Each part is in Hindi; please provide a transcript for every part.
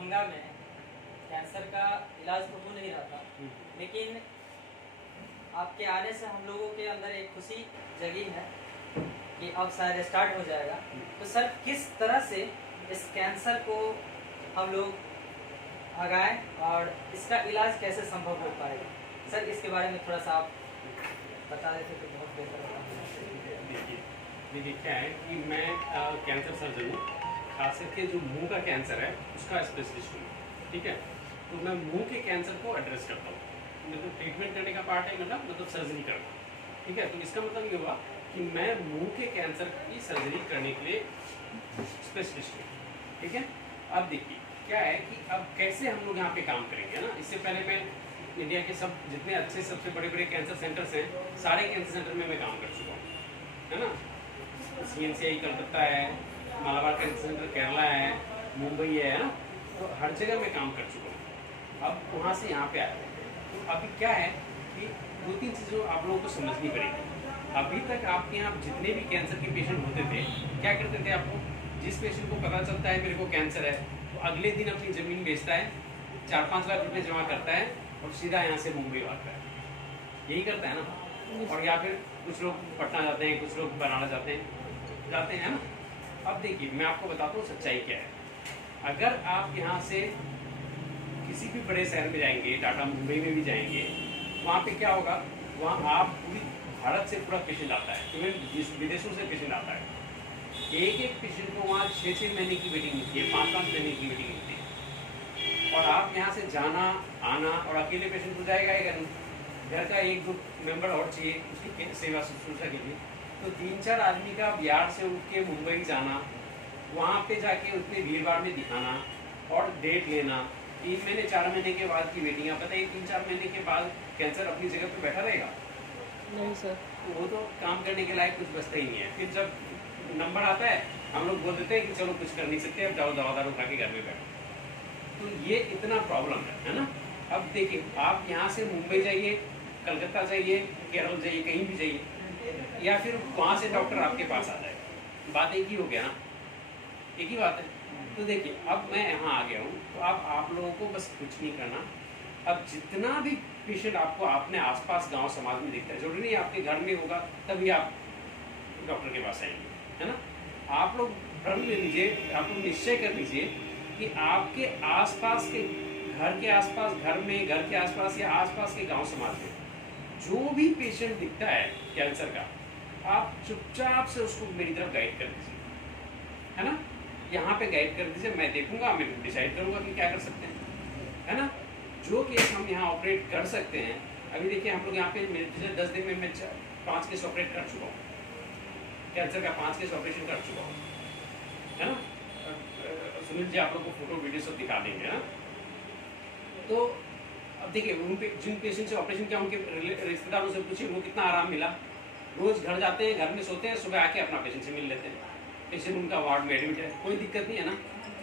दरभंगा में कैंसर का इलाज तो हो नहीं रहा था, लेकिन आपके आने से हम लोगों के अंदर एक खुशी जगी है कि अब शायद स्टार्ट हो जाएगा। तो सर, किस तरह से इस कैंसर को हम लोग भगाएं और इसका इलाज कैसे संभव हो पाएगा? सर, इसके बारे में थोड़ा सा आप बता देते तो बहुत बेहतर होता। देखिए क्या है कि मैं कैंसर सर्जन हूँ, खास करके जो मुंह का कैंसर है उसका स्पेशलिस्ट हूँ। ठीक है, तो मैं मुंह के कैंसर को एड्रेस करता हूँ। मतलब ट्रीटमेंट करने का पार्ट है, मतलब सर्जरी करना। ठीक है, तो इसका मतलब ये हुआ कि मैं मुंह के कैंसर की सर्जरी करने के लिए स्पेशलिस्ट हूँ। ठीक है, अब देखिए क्या है कि अब कैसे हम लोग यहाँ पे काम करेंगे ना। इससे पहले मैं इंडिया के सब जितने अच्छे सबसे बड़े बड़े कैंसर सेंटर्स हैं, सारे कैंसर सेंटर में मैं काम कर चुका हूँ, है ना। CNCI कलकत्ता है, मालाबार कैंसर सेंटर केरला है, मुंबई है ना, तो हर जगह मैं काम कर चुका हूँ। अब वहाँ से यहाँ पे आया हूँ, तो अभी क्या है कि 2-3 चीज़ों आप लोगों को समझनी पड़ेगी। अभी तक आपके यहाँ जितने भी कैंसर के पेशेंट होते थे, क्या करते थे आपको, जिस पेशेंट को पता चलता है मेरे को कैंसर है, तो अगले दिन अपनी ज़मीन बेचता है, 4-5 लाख रुपये जमा करता है और सीधा यहाँ से मुंबई भागता है। यही करता है ना। और या फिर कुछ लोग पटना जाते हैं, कुछ लोग बनारस जाते हैं ना। अब देखिए मैं आपको बताता हूँ सच्चाई क्या है। अगर आप यहाँ से किसी भी बड़े शहर में जाएंगे, टाटा मुंबई में भी जाएंगे, वहाँ पे क्या होगा, वहाँ आप पूरी भारत से पूरा पेशेंट आता है, इवन विदेशों से पेशेंट आता है। एक एक पेशेंट को वहाँ 6-6 महीने की वेटिंग मिलती है, 5-5 महीने की वेटिंग मिलती है। और आप यहाँ से जाना आना, और अकेले पेशेंट तो जाएगा ही नहीं, घर का 1-2 मेंबर और चाहिए उसकी सेवा शुश्रूषा के लिए। तो 3-4 आदमी का बिहार से उठ के मुंबई जाना, वहाँ पे जाके उतने भीड़ भाड़ में दिखाना और डेट लेना, 3 महीने 4 महीने के बाद की वेटिंग। आप बताइए 3-4 महीने के बाद कैंसर अपनी जगह पे बैठा रहेगा? नहीं सर। तो वो तो काम करने के लायक कुछ बचता ही नहीं है। फिर जब नंबर आता है हम लोग बोल देते हैं कि चलो कुछ कर नहीं सकते, अब जाओ दवा दारू खा के घर में बैठो। तो ये इतना प्रॉब्लम है ना। अब देखिए आप यहाँ से मुंबई जाइए, कलकत्ता जाइए, केरल जाइए, कहीं भी जाइए, या फिर वहाँ से डॉक्टर आपके पास आ जाएगा। बात एक ही हो गया ना, एक ही बात है। तो देखिए अब मैं यहाँ आ गया हूँ, तो अब आप लोगों को बस कुछ नहीं करना। अब जितना भी पेशेंट आपको अपने आसपास गांव समाज में दिखता है, जरूरी नहीं आपके घर में होगा तभी आप डॉक्टर के पास आएंगे, है ना। आप लोग प्रण ले लीजिए, आप लोग निश्चय कर लीजिए कि आपके आसपास के घर के आसपास, घर के आसपास या आसपास के गांव समाज में जो भी पेशेंट दिखता है कैंसर का, आप चुपचाप से उसको मेरी तरफ गाइड कर दीजिए, है ना। यहाँ पे गाइड कर दीजिए, मैं देखूंगा, मैं डिसाइड करूंगा कि क्या कर सकते हैं, है ना। जो केस हम यहाँ ऑपरेट कर सकते हैं, अभी देखिए हम लोग यहाँ पे पिछले 10 दिन में मैं 5 केस ऑपरेट कर चुका हूँ, कैंसर का 5 केस ऑपरेशन कर चुका हूँ, है ना। सुनील जी आप लोग को फोटो वीडियो सब दिखा देंगे, है ना। तो अब देखिए उन पे जिन पेशेंट से ऑपरेशन किया उनके रिश्तेदारों से पूछिए वो कितना आराम मिला। रोज घर जाते हैं, घर में सोते हैं, सुबह आके अपना पेशेंट से मिल लेते हैं। पेशेंट उनका वार्ड में एडमिट है, कोई दिक्कत नहीं है ना,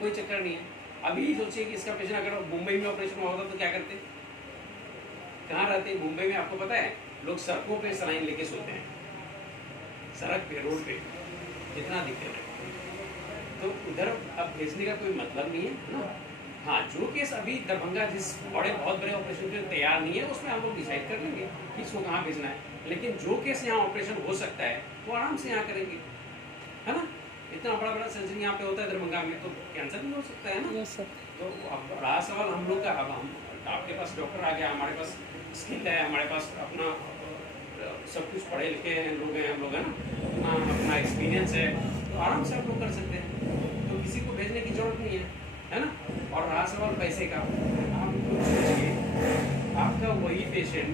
कोई चक्कर नहीं है। अभी सोचिए कि इसका पेशेंट अगर मुंबई में ऑपरेशन हुआ होता तो क्या करते, कहाँ रहते हैं? मुंबई में आपको पता है लोग सड़कों पे सलाइन लेके सोते हैं, सड़क पे, रोड पे, इतना दिक्कत है। तो उधर अब भेजने का कोई मतलब नहीं है ना। हाँ, जो केस अभी दरभंगा जिस बहुत बड़े ऑपरेशन के लिए तैयार नहीं है, उसमें हम लोग डिसाइड कर लेंगे कि इसको कहाँ भेजना है। लेकिन जो केस यहाँ ऑपरेशन हो सकता है वो आराम से यहाँ करेंगे, है ना। इतना बड़ा बड़ा सर्जरी यहाँ पे होता है दरभंगा में, तो कैंसर भी हो सकता है ना। Yes sir. तो अब बड़ा सवाल हम लोग का, अब हम आपके पास डॉक्टर आ गया, हमारे पास स्किल है, हमारे पास अपना सब कुछ पढ़े लिखे हैं लोग हैं, हम लोग है ना, अपना एक्सपीरियंस है, तो आराम से आप लोग कर सकते हैं। तो किसी को भेजने की जरूरत नहीं है ना। और रहा सवाल पैसे का, आप सोचिए आपका वही पेशेंट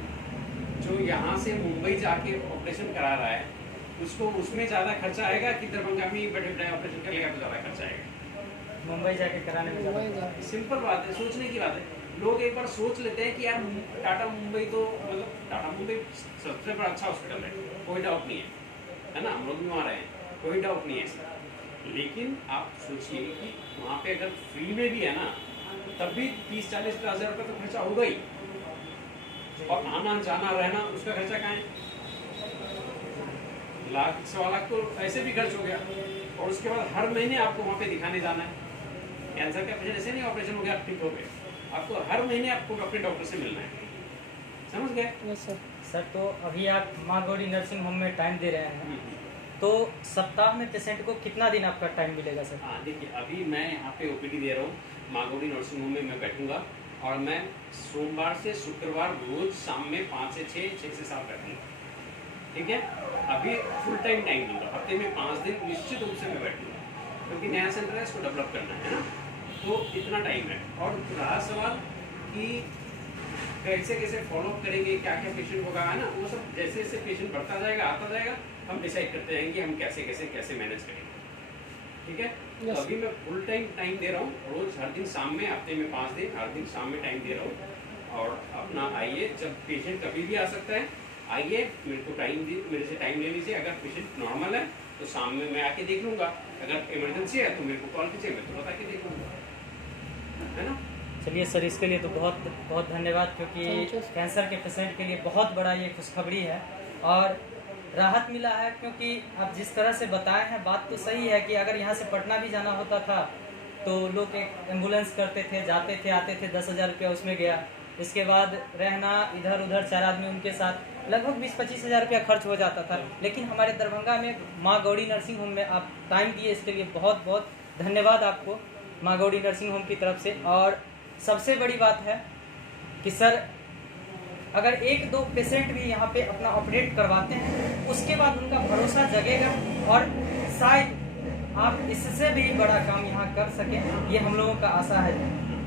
जो यहाँ से मुंबई जाके ऑपरेशन करा रहा है, उसको उसमें ज़्यादा खर्चा आएगा कि दरभंगा में बैठे बैठे ऑपरेशन कर लेगा तो ज़्यादा खर्चा आएगा? मुंबई जाके कराने में सिंपल बात है, सोचने की बात है। लोग एक बार सोच लेते हैं कि यार टाटा मुंबई तो, मतलब टाटा मुंबई सबसे बड़ा अच्छा हॉस्पिटल है, कोई डाउट नहीं है ना, हम लोग भी वहाँ रहे हैं, कोई डाउट नहीं है इसका। लेकिन आप सोचिए कि वहाँ पे अगर फ्री में भी है ना, तब भी 30-40 हज़ार रुपये तो खर्चा होगा ही, और आना जाना रहना उसका खर्चा कहाँ है? 1-1.25 लाख तो ऐसे भी खर्च हो गया, और उसके बाद हर महीने आपको वहाँ पे दिखाने जाना है, कैंसर का पेशेंट ऐसे नहीं ऑपरेशन हो गया आप ठीक हो गए, आपको हर महीने आपको अपने डॉक्टर से मिलना है, समझ गए? Yes sir. सर तो अभी आप माँ गौरी नर्सिंग होम में टाइम दे रहे हैं, तो सप्ताह में पेशेंट को कितना दिन आपका टाइम मिलेगा सर? हाँ देखिए, अभी मैं यहाँ पे ओपीडी दे रहा हूँ माँ गौरी नर्सिंग होम में, मैं बैठूंगा और मैं सोमवार से शुक्रवार रोज शाम में 5 से 6, 6 से 7 बैठूंगा, ठीक है? अभी फुल टाइम दूंगा, हफ्ते में 5 दिन निश्चित रूप से मैं बैठूंगा, क्योंकि नया सेंटर है, इसको डेवलप करना है ना, तो इतना टाइम है। और रहा सवाल कि कैसे कैसे फॉलोअप करेंगे, क्या क्या पेशेंट होगा, है ना, वो सब जैसे जैसे पेशेंट बढ़ता जाएगा, आता जाएगा, हम डिसाइड करते रहेंगे हम कैसे कैसे कैसे मैनेज करेंगे, ठीक है? तो अभी मैं फुल टाइम दे रहा हूँ, रोज हर दिन शाम में, हफ्ते में 5 दिन हर दिन शाम में टाइम दे रहा हूँ। और अपना आइए, जब पेशेंट कभी भी आ सकता है, आइए मेरे को मेरे से टाइम ले लीजिए। अगर पेशेंट नॉर्मल है तो शाम में मैं आके देख लूँगा, अगर इमरजेंसी है तो मेरे को कॉल कीजिए, मैं तो बता के देख लूँगा, है ना? चलिए सर, इसके लिए तो बहुत बहुत धन्यवाद, क्योंकि कैंसर के पेशेंट के लिए बहुत बड़ा ये खुशखबरी है और राहत मिला है। क्योंकि आप जिस तरह से बताए हैं, बात तो सही है कि अगर यहाँ से पटना भी जाना होता था तो लोग एक एम्बुलेंस करते थे, जाते थे, आते थे, 10,000 रुपया उसमें गया, इसके बाद रहना इधर उधर 4 आदमी उनके साथ लगभग 20-25 हज़ार रुपया खर्च हो जाता था। लेकिन हमारे दरभंगा में माँ गौरी नर्सिंग होम में आप टाइम दिए, इसके लिए बहुत बहुत धन्यवाद आपको माँ गौरी नर्सिंग होम की तरफ से। और सबसे बड़ी बात है कि सर, अगर 1-2 पेशेंट भी यहाँ पे अपना ऑपरेट करवाते हैं, उसके बाद उनका भरोसा जगेगा और शायद आप इससे भी बड़ा काम यहाँ कर सकें, ये हम लोगों का आशा है।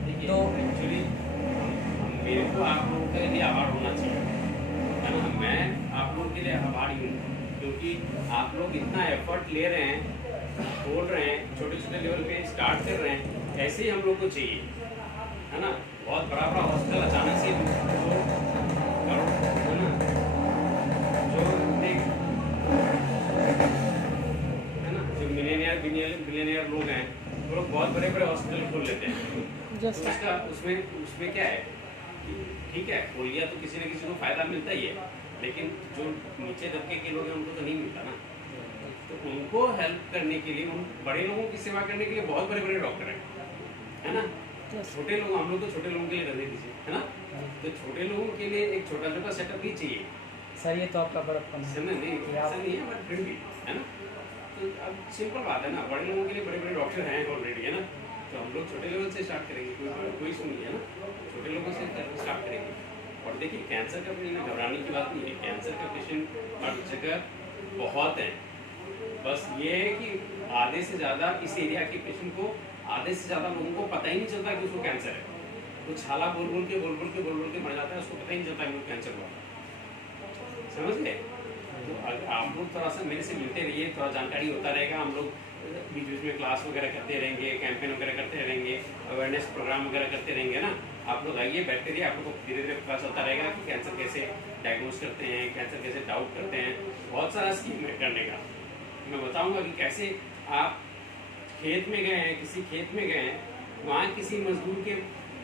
देखिए, तो एक्चुअली मेरे को आप लोगों के लिए आभार होना चाहिए, है ना? मैं आप लोगों के लिए आभारी हूँ, क्योंकि आप लोग इतना एफर्ट ले रहे हैं, बोल रहे हैं, छोटे छोटे लेवल पे स्टार्ट कर रहे हैं, ऐसे ही हम लोग को चाहिए, है ना? बहुत बड़ा बड़ा हॉस्पिटल अचानक से है ना, जो बिलियनियर लोग हैं, वो लोग बहुत बड़े बड़े हॉस्पिटल खोल लेते हैं। तो उसमें क्या है, ठीक है, खोल लिया तो किसी न किसी को फायदा मिलता ही है, लेकिन जो नीचे दबके के लोग हैं उनको तो नहीं मिलता ना। तो उनको हेल्प करने के लिए, उन बड़े लोगों की सेवा करने के लिए बहुत बड़े बड़े डॉक्टर हैं, है ना? छोटे लोग, हम लोग तो छोटे लोगों के लिए रहने दीजिए, है ना? तो छोटे लोगों के लिए एक छोटा छोटा सेटअप ही चाहिए सर, ये तो आपका बड़प्पन है। नहीं, ऐसा नहीं है, बट फिर भी, है ना? तो अब सिंपल बात है ना, बड़े लोगों के लिए बड़े बड़े डॉक्टर हैं ऑलरेडी, है ना? तो हम लोग छोटे लेवल से स्टार्ट करेंगे, कोई इशू नहीं है ना, छोटे लोगों से स्टार्ट करेंगे। और देखिए, कैंसर का पेशेंट घबराने की बात नहीं है, कैंसर का पेशेंट हर जगह बहुत है, बस ये है कि आधे से ज़्यादा इस एरिया के पेशेंट को, आधे से ज़्यादा लोगों को पता ही नहीं चलता कि उसको कैंसर है। वो छाला बोल बोल के मर जाता है, उसको पता ही नहीं चलता कि कैंसर हुआ, समझ गए? तो आप लोग थोड़ा सा मेरे से मिलते रहिए, थोड़ा जानकारी होता रहेगा, हम लोग बीच बीच में क्लास वगैरह करते रहेंगे, कैंपेन वगैरह करते रहेंगे, अवेयरनेस प्रोग्राम वगैरह करते रहेंगे ना। आप लोग आइए, बैठते रहिए, आप लोग को धीरे धीरे पता चलता रहेगा कि कैंसर कैसे डायग्नोज करते हैं, कैंसर कैसे डाउट करते हैं, बहुत सारा स्कीम है करने का। मैं बताऊँगा कि कैसे आप खेत में गए हैं, किसी खेत में गए हैं, वहाँ किसी मजदूर के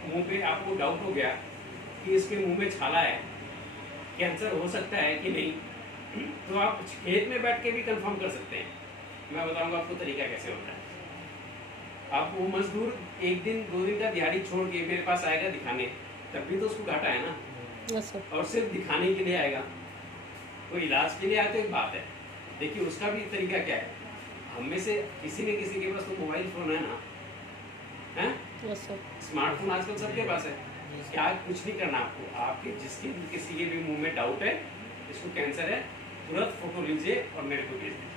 मुँह पे आपको डाउट हो गया कि इसके मुँह में छाला है, कैंसर हो सकता है कि नहीं, तो आप खेत में बैठ के भी कंफर्म कर सकते हैं। मैं बताऊंगा आपको तरीका कैसे होता है। आप वो मजदूर 1 दिन 2 दिन का दिहाड़ी छोड़ के मेरे पास आएगा दिखाने, तब भी तो उसको घाटा है ना। Yes sir. और सिर्फ दिखाने के लिए आएगा, कोई इलाज के लिए आए तो एक बात है। देखिए, उसका भी तरीका क्या है, हम में से किसी न किसी के पास तो मोबाइल फोन है ना, है? Yes sir. स्मार्टफोन आजकल सबके पास है। क्या कुछ नहीं करना आपको, आपके किसी के भी मुंह में डाउट है, इसको कैंसर है, तुरंत फोटो लीजिए और मेरे को भेज दीजिए,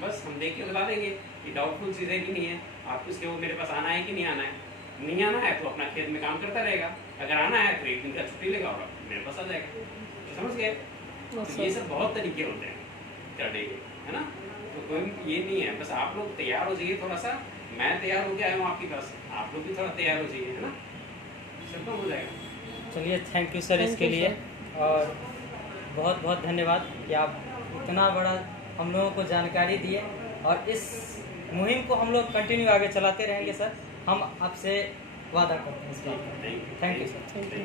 बस हम देख के बता देंगे कि डाउटफुल चीज़ है कि नहीं है। आपको इसके वो मेरे पास आना है कि नहीं आना है। नहीं आना है तो अपना खेत में काम करता रहेगा, अगर आना है तो 1 दिन का छुट्टी लेगा और मेरे पास आ जाएगा, समझ गए? तो ये सब बहुत तरीके होते हैं करने के, है ना? तो कोई ये नहीं है, बस आप लोग तैयार हो जाइए थोड़ा सा। मैं तैयार होकर आया हूँ आपके पास, आप लोग भी थोड़ा तैयार हो जाइए, है ना? सब हो जाएगा। चलिए, थैंक यू सर इसके लिए, और बहुत बहुत धन्यवाद कि आप इतना बड़ा हम लोगों को जानकारी दिए, और इस मुहिम को हम लोग कंटिन्यू आगे चलाते रहेंगे सर, हम आपसे वादा करते हैं इस बात का। Thank you sir. Thank you.